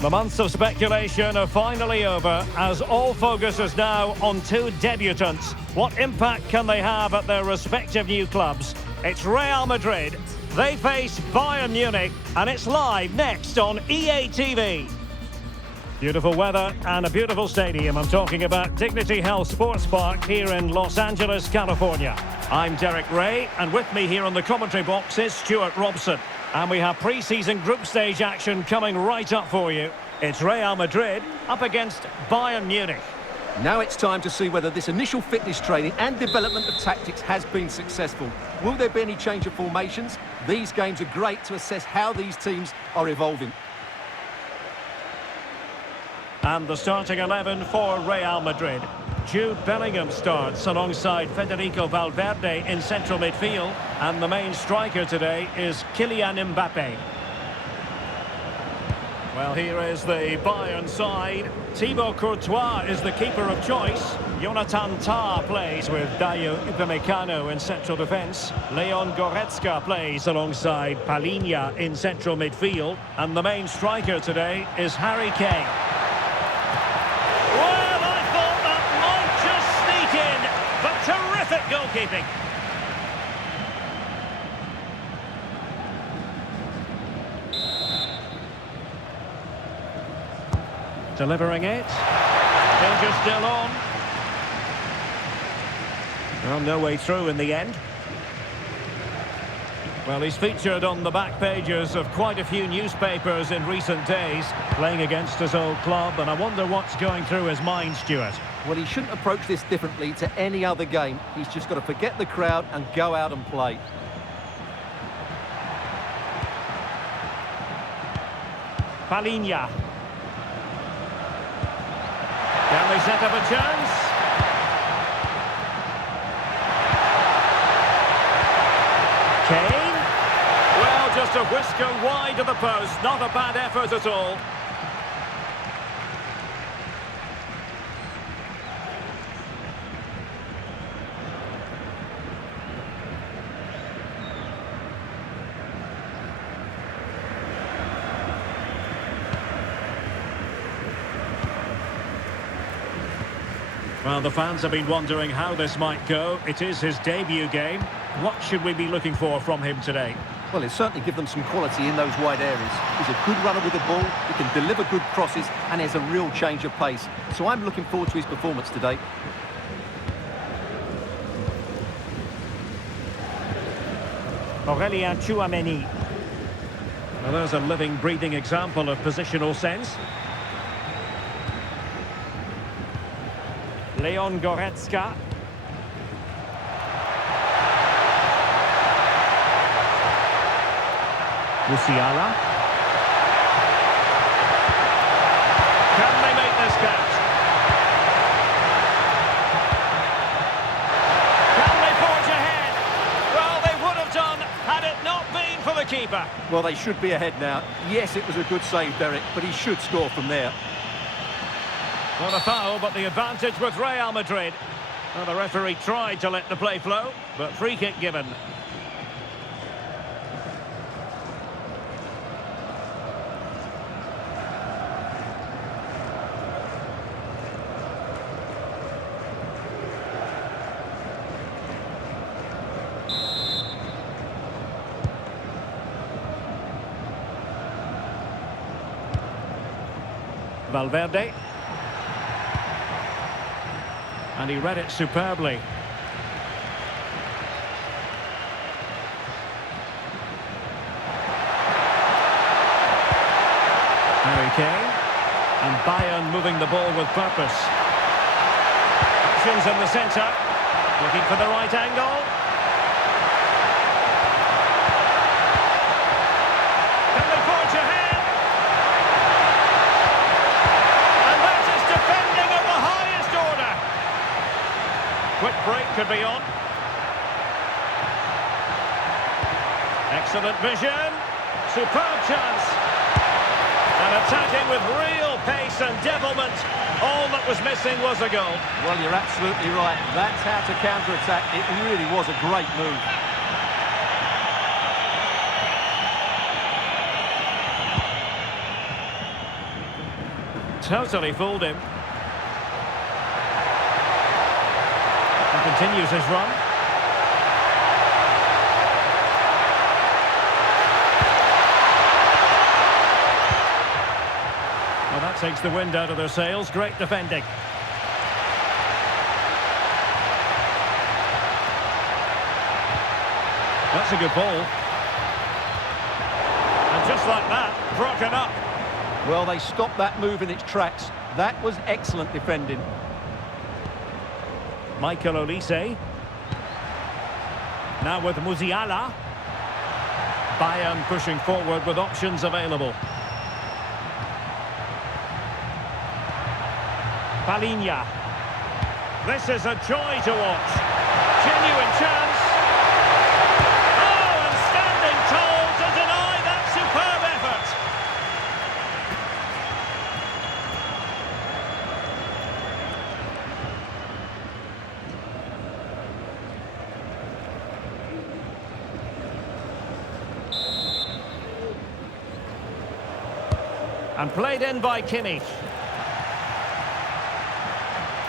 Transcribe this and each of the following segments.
The months of speculation are finally over, as all focus is now on two debutants. What impact can they have at their respective new clubs? It's Real Madrid. They face Bayern Munich, and it's live next on EA TV. Beautiful weather and a beautiful stadium. I'm talking about Dignity Health Sports Park here in Los Angeles, California. I'm Derek Ray, and with me here on the commentary box is Stuart Robson. And we have pre-season group stage action coming right up for you. It's Real Madrid up against Bayern Munich. Now it's time to see whether this initial fitness training and development of tactics has been successful. Will there be any change of formations? These games are great to assess how these teams are evolving. And the starting 11 for Real Madrid. Jude Bellingham starts alongside Federico Valverde in central midfield. And the main striker today is Kylian Mbappe. Well, here is the Bayern side. Thibaut Courtois is the keeper of choice. Jonathan Tah plays with Dayo Upamecano in central defence. Leon Goretzka plays alongside Palhinha in central midfield. And the main striker today is Harry Kane. Well, I thought that might just sneak in, but terrific goalkeeping. Delivering it. Danger still on. Well, no way through in the end. Well, he's featured on the back pages of quite a few newspapers in recent days, playing against his old club, and I wonder what's going through his mind, Stuart. Well, he shouldn't approach this differently to any other game. He's just got to forget the crowd and go out and play. Palhinha. Can they set up a chance? Kane? Well, just a whisker wide of the post. Not a bad effort at all. Well, the fans have been wondering how this might go. It is his debut game. What should we be looking for from him today? Well, he'll certainly give them some quality in those wide areas. He's a good runner with the ball, he can deliver good crosses, and has a real change of pace. So I'm looking forward to his performance today. Aurélien Tchouameni. Well, there's a living, breathing example of positional sense. Leon Goretzka. Musiala. Can they make this count? Can they forge ahead? Well, they would have done had it not been for the keeper. Well, they should be ahead now. Yes, it was a good save, Derek, but he should score from there. Not a foul, but the advantage with Real Madrid. Well, the referee tried to let the play flow, but free kick given. Valverde. And he read it superbly. Harry Kane. And Bayern moving the ball with purpose. Options in the centre. Looking for the right angle. Can they forge ahead? And that is defending of the highest order. Quick break could be on. Excellent vision. Superb chance. And attacking with real pace and devilment. All that was missing was a goal. Well, you're absolutely right. That's how to counter-attack. It really was a great move. Totally fooled him. He continues his run. Well, that takes the wind out of their sails. Great defending. That's a good ball. And just like that, broken up. Well, they stopped that move in its tracks. That was excellent defending. Michael Olise. Now with Musiala. Bayern pushing forward with options available. Palinha. This is a joy to watch. Genuine chance. Oh, and standing tall to deny that superb effort. And played in by Kimmich.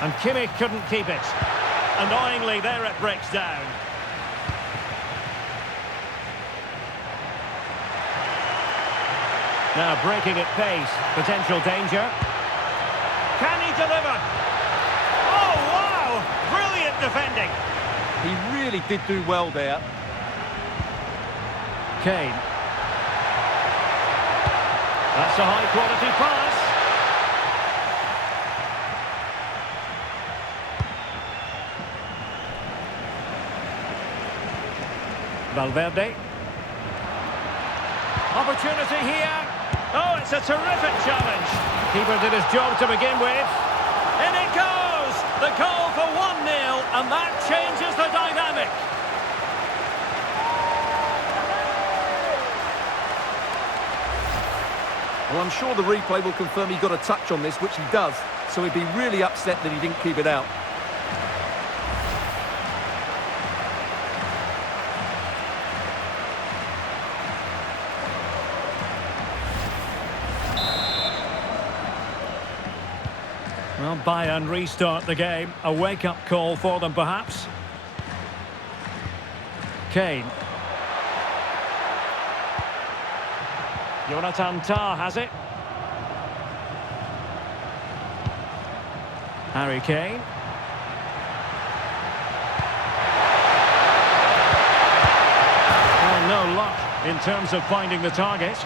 And Kimmich couldn't keep it. Annoyingly, there it breaks down. Now breaking at pace. Potential danger. Can he deliver? Oh, wow! Brilliant defending. He really did do well there. Kane. That's a high-quality pass. Valverde. Opportunity here. Oh, it's a terrific challenge. Keeper did his job to begin with. In it goes! The goal for 1-0, and that changes the dynamic. Well, I'm sure the replay will confirm he got a touch on this, which he does. So he'd be really upset that he didn't keep it out. Well, Bayern restart the game. A wake-up call for them, perhaps. Kane. Jonathan Tah has it. Harry Kane. Well, no luck in terms of finding the target.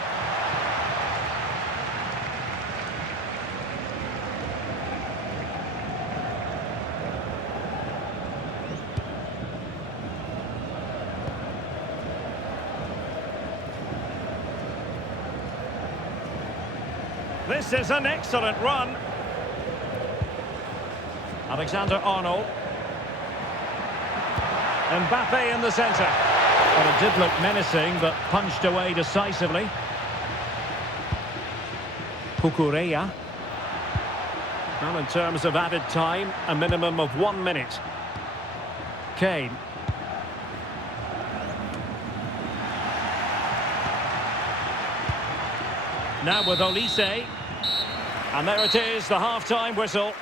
This is an excellent run. Alexander-Arnold. Mbappe in the centre. Well, it did look menacing, but punched away decisively. Cucurella. Well, in terms of added time, a minimum of 1 minute. Kane. Now with Olise. And there it is, the half-time whistle.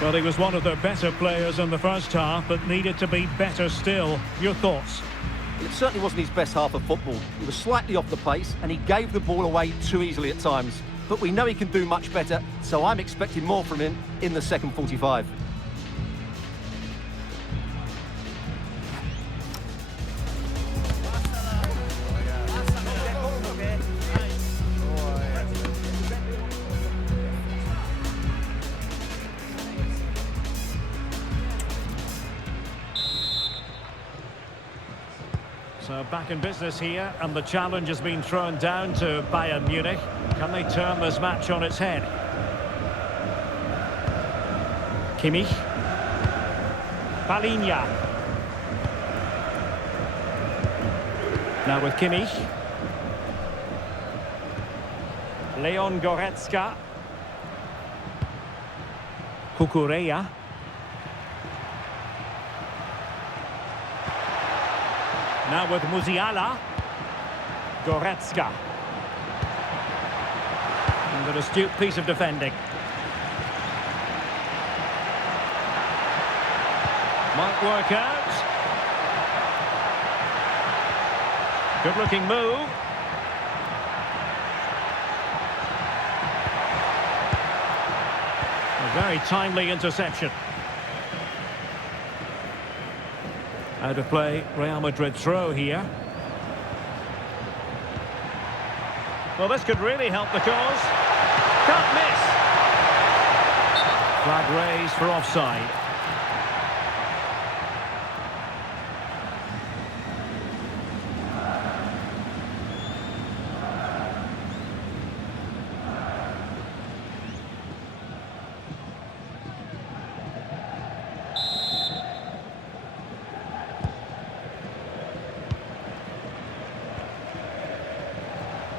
Well, he was one of their better players in the first half, but needed to be better still. Your thoughts? It certainly wasn't his best half of football. He was slightly off the pace, and he gave the ball away too easily at times. But we know he can do much better, so I'm expecting more from him in the second 45. So back in business here, and the challenge has been thrown down to Bayern Munich. Can they turn this match on its head? Kimmich. Palinha. Now with Kimmich. Leon Goretzka. Cucurella. Now with Musiala. Goretzka. And an astute piece of defending. Might work out. Good-looking move. A very timely interception. Out of play, Real Madrid throw here. Well, this could really help the cause. Can't miss. Flag raised for offside.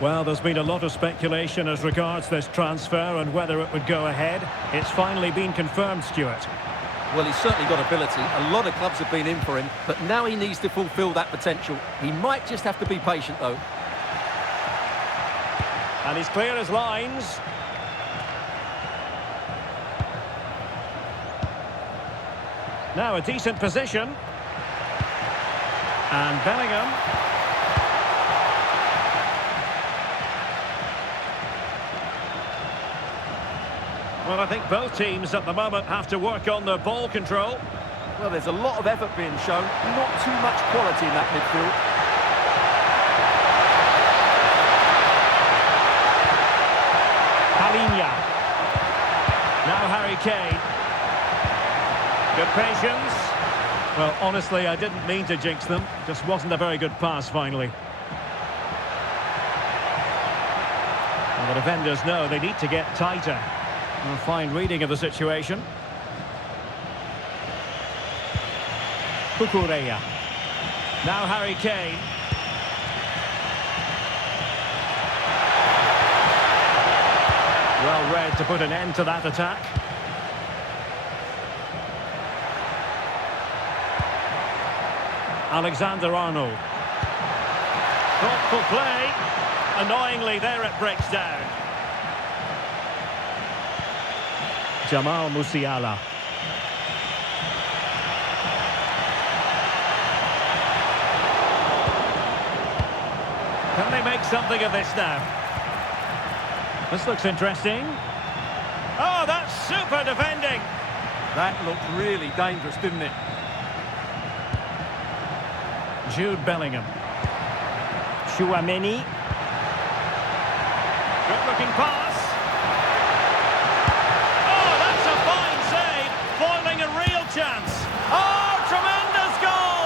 Well, there's been a lot of speculation as regards this transfer and whether it would go ahead. It's finally been confirmed, Stuart. Well, he's certainly got ability. A lot of clubs have been in for him, but now he needs to fulfil that potential. He might just have to be patient, though. And he's clear as lines. Now a decent position. And Bellingham. Well, I think both teams at the moment have to work on their ball control. Well, there's a lot of effort being shown, not too much quality in that midfield. Palinha. Now Harry Kane. Good patience. Well, honestly, I didn't mean to jinx them. Just wasn't a very good pass, finally. And the defenders know they need to get tighter. A fine reading of the situation. Cucurella. Now Harry Kane. Well read to put an end to that attack. Alexander-Arnold. Thoughtful play. Annoyingly, there it breaks down. Jamal Musiala. Can they make something of this now? This looks interesting. Oh, that's super defending. That looked really dangerous, didn't it? Jude Bellingham. Chouameni. Good-looking pass. Chance. Oh, tremendous goal!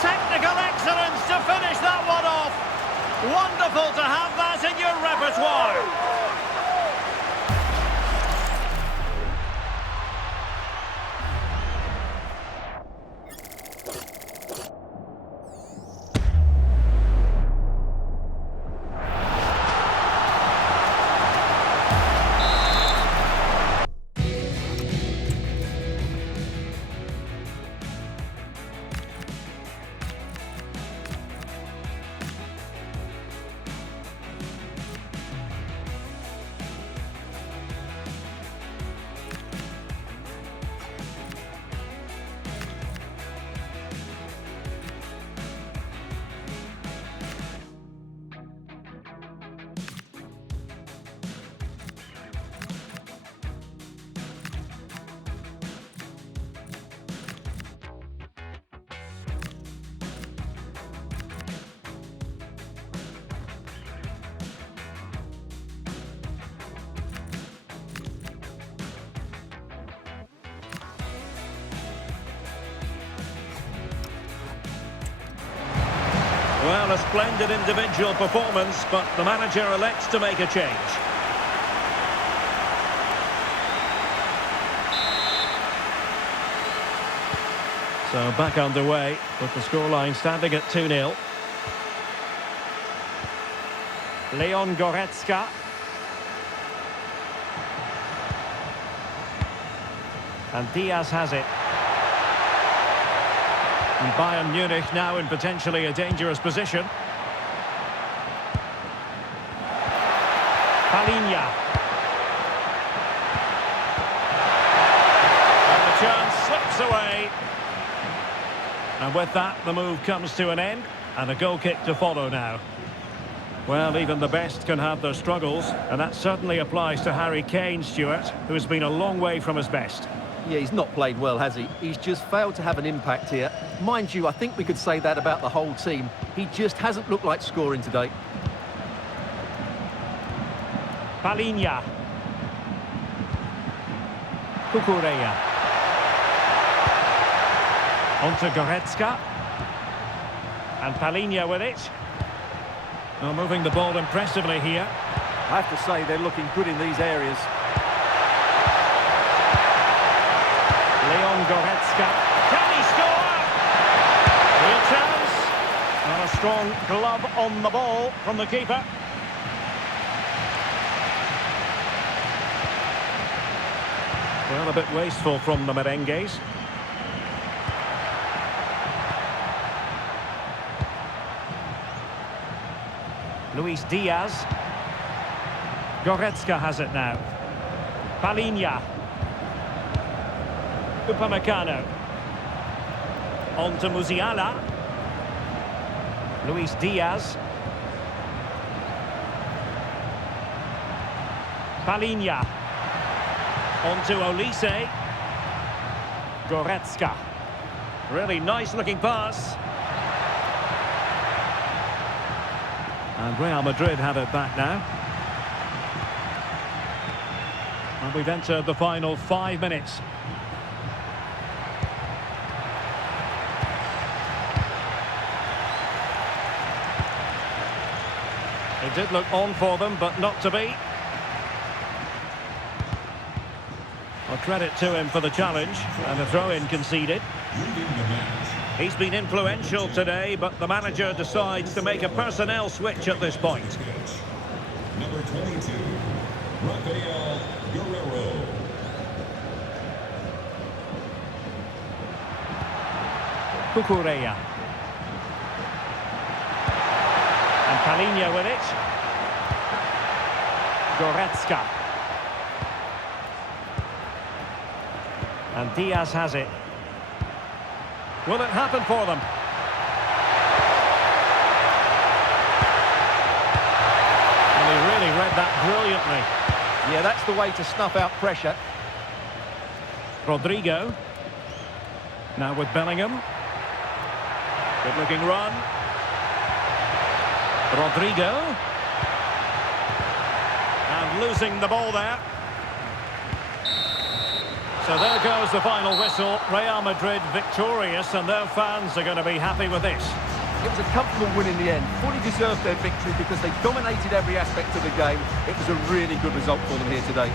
Technical excellence to finish that one off. Wonderful to have that in your repertoire. Well, a splendid individual performance, but the manager elects to make a change. So back underway, with the scoreline standing at 2-0. Leon Goretzka. And Diaz has it. And Bayern Munich now in potentially a dangerous position. Palinha. And with that, the move comes to an end, and a goal kick to follow now. Well, even the best can have their struggles, and that certainly applies to Harry Kane, Stuart, who's been a long way from his best. Yeah, he's not played well, has he? He's just failed to have an impact here. Mind you, I think we could say that about the whole team. He just hasn't looked like scoring today. Palinha. Kukureya. On to Goretzka. And Palinha with it. Well, moving the ball impressively here. I have to say they're looking good in these areas. Leon Goretzka. Can he score? Real chance. And a strong glove on the ball from the keeper. Well, a bit wasteful from the merengues. Luis Diaz. Goretzka has it now. Palinha. Upamecano. On to Musiala. Luis Diaz. Palinha. On to Olise. Goretzka. Really nice looking pass. And Real Madrid have it back now. And we've entered the final 5 minutes. It did look on for them, but not to be. Well, credit to him for the challenge, and a throw-in conceded. He's been influential today, but the manager decides to make a personnel switch at this point. Number 22, Rafael Guerrero. Kukureya. And Palinha with it. Goretzka. And Diaz has it. Will it happen for them? And he really read that brilliantly. Yeah, that's the way to snuff out pressure. Rodrigo. Now with Bellingham. Good looking run. Rodrigo. And losing the ball there. So there goes the final whistle. Real Madrid victorious, and their fans are going to be happy with this. It was a comfortable win in the end. Fully deserved their victory because they dominated every aspect of the game. It was a really good result for them here today.